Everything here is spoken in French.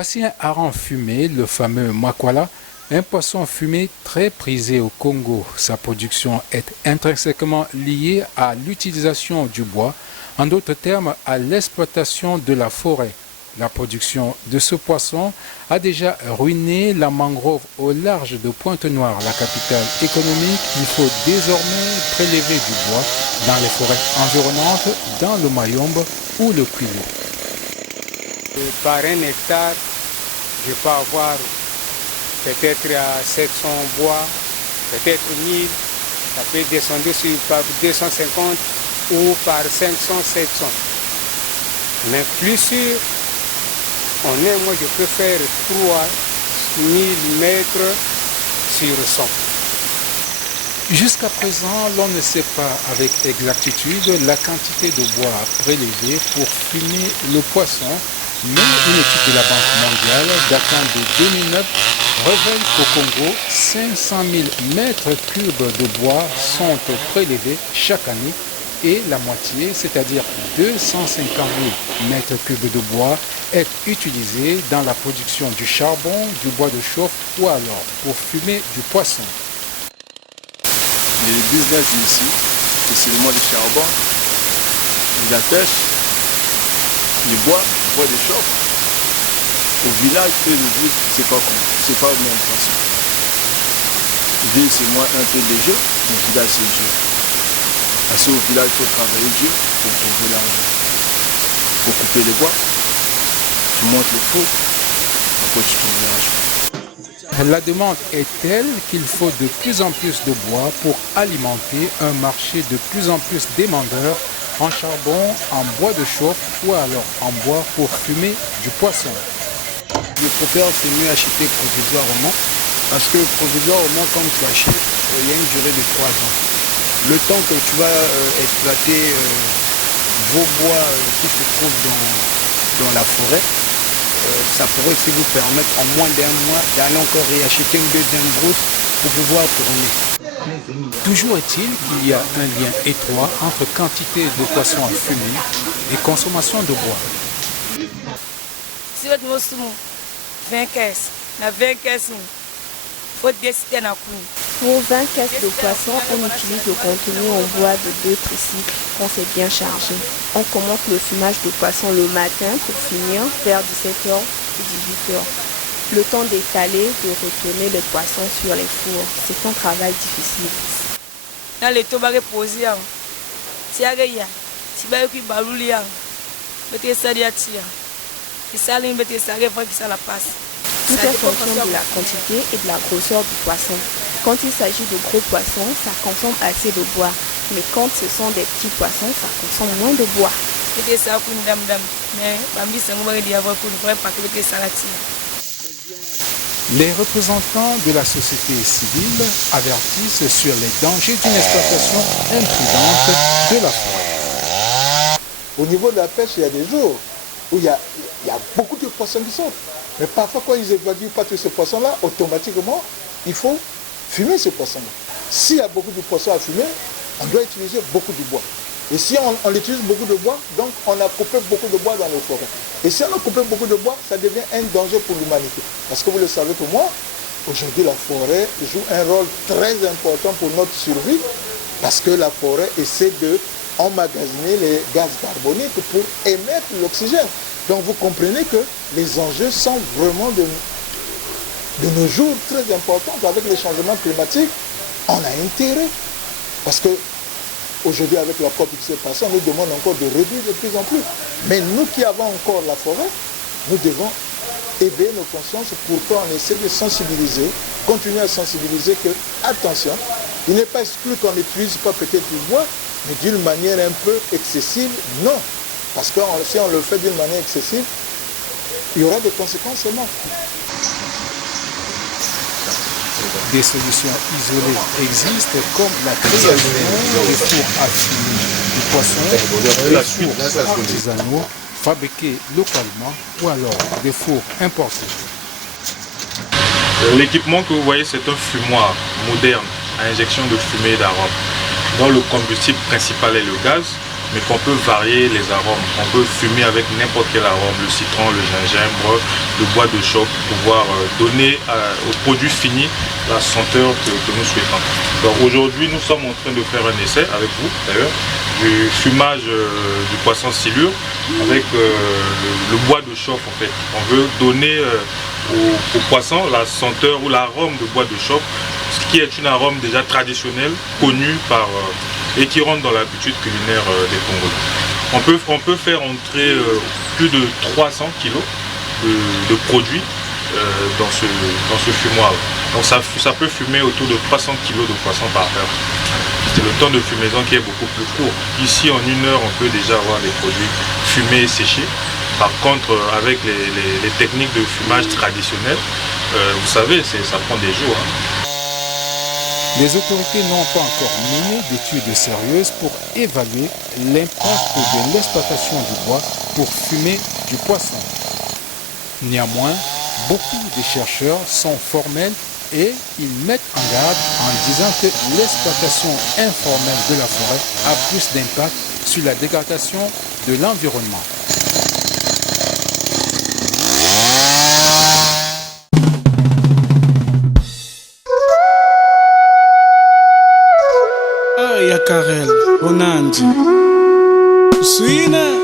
Voici un hareng fumé, le fameux makwala, un poisson fumé très prisé au Congo. Sa production est intrinsèquement liée à l'utilisation du bois, en d'autres termes à l'exploitation de la forêt. La production de ce poisson a déjà ruiné la mangrove au large de Pointe-Noire, la capitale économique. Il faut désormais prélever du bois dans les forêts environnantes, dans le Mayombe ou le Kwilu. Par un hectare, je peux avoir peut-être à 700 bois, peut-être 1000, ça peut descendre par 250 ou par 500, 700. Mais plus sûr, moi je peux faire 3000 mètres sur 100. Jusqu'à présent, l'on ne sait pas avec exactitude la quantité de bois prélevé pour fumer le poisson, mais une étude de la Banque mondiale datant de 2009 révèle qu'au Congo, 500 000 mètres cubes de bois sont prélevés chaque année et la moitié, c'est-à-dire 250 000 mètres cubes de bois, est utilisée dans la production du charbon, du bois de chauffe ou alors pour fumer du poisson. Le business ici, c'est seulement le charbon, la pêche, le bois de chauffe. Au village, que le ville, c'est pas la même façon. Ville, c'est moins un peu léger, le village, c'est dur. Parce qu'au village, il faut travailler dur pour trouver l'argent. Il faut couper les bois, tu montes le four, après tu trouves l'argent. La demande est telle qu'il faut de plus en plus de bois pour alimenter un marché de plus en plus demandeur en charbon, en bois de chauffe ou alors en bois pour fumer du poisson. Je préfère c'est mieux acheter provisoirement parce que provisoirement quand tu achètes, il y a une durée de 3 ans. Le temps que tu vas exploiter vos bois qui se trouvent dans la forêt, ça pourrait aussi vous permettre en moins d'un mois d'aller encore réacheter une deuxième brousse pour pouvoir tourner. Toujours est-il qu'il y a un lien étroit entre quantité de poissons à fumer et consommation de bois. Si vous avez 20 caisses, na 20 caisses, faut décider na cour. Pour 20 caisses de poissons, on utilise le contenu en bois de 2 tricycles quand c'est bien chargé. On commence le fumage de poisson le matin pour finir vers 17h ou 18h. Le temps d'étaler, de retourner les poissons sur les fours, c'est un travail difficile. Dans les tobacs posés, si agaya, si bayoki balulia, mettez ça diatia. Si ça l'in mettez ça avant que ça la passe. Tout est fonction de la quantité et de la grosseur du poisson. Quand il s'agit de gros poissons, ça consomme assez de bois. Mais quand ce sont des petits poissons, ça consomme moins de bois. Les représentants de la société civile avertissent sur les dangers d'une exploitation imprudente de la forêt. Au niveau de la pêche, il y a des jours où il y a beaucoup de poissons qui sortent. Mais parfois, quand ils n'évaluent pas tous ces poissons-là, automatiquement, il faut fumer ces poissons-là. S'il y a beaucoup de poissons à fumer, on doit utiliser beaucoup de bois. Et si on utilise beaucoup de bois, donc on a coupé beaucoup de bois dans les forêts. Et si on a coupé beaucoup de bois, ça devient un danger pour l'humanité. Parce que vous le savez pour moi, aujourd'hui la forêt joue un rôle très important pour notre survie, parce que la forêt essaie de emmagasiner les gaz carboniques pour émettre l'oxygène. Donc vous comprenez que les enjeux sont vraiment de nos jours très importants. Avec les changements climatiques, on a intérêt. Parce que aujourd'hui, avec la COP qui s'est passée, on nous demande encore de réduire de plus en plus. Mais nous qui avons encore la forêt, nous devons éveiller nos consciences pour qu'on essaie de sensibiliser, continuer à sensibiliser que, attention, il n'est pas exclu qu'on n'utilise pas peut-être du bois, mais d'une manière un peu excessive, non. Parce que si on le fait d'une manière excessive, il y aura des conséquences seulement. Des solutions isolées existent comme la création des fours à fumer du poisson, des fours artisanaux fabriqués localement ou alors des fours importés. L'équipement que vous voyez, c'est un fumoir moderne à injection de fumée d'arôme, dont le combustible principal est le gaz mais qu'on peut varier les arômes. On peut fumer avec n'importe quel arôme, le citron, le gingembre, le bois de choc, pour pouvoir donner au produit fini la senteur que nous souhaitons. Donc aujourd'hui, nous sommes en train de faire un essai avec vous, d'ailleurs, du fumage du poisson silure avec le bois de chauffe en fait. On veut donner au poisson la senteur ou l'arôme de bois de chauffe, ce qui est une arôme déjà traditionnelle, connue par et qui rentre dans l'habitude culinaire des Congolais. On peut faire entrer plus de 300 kg de produits dans ce fumoir. Donc ça peut fumer autour de 300 kg de poisson par heure. C'est le temps de fumaison qui est beaucoup plus court. Ici, en 1 heure, on peut déjà avoir des produits fumés et séchés. Par contre, avec les techniques de fumage traditionnelles, vous savez, ça prend des jours. Les autorités n'ont pas encore mené d'études sérieuses pour évaluer l'impact de l'exploitation du bois pour fumer du poisson. Néanmoins, beaucoup de chercheurs sont formels et ils mettent en garde en disant que l'exploitation informelle de la forêt a plus d'impact sur la dégradation de l'environnement. Yakarel, Onandi, Suina.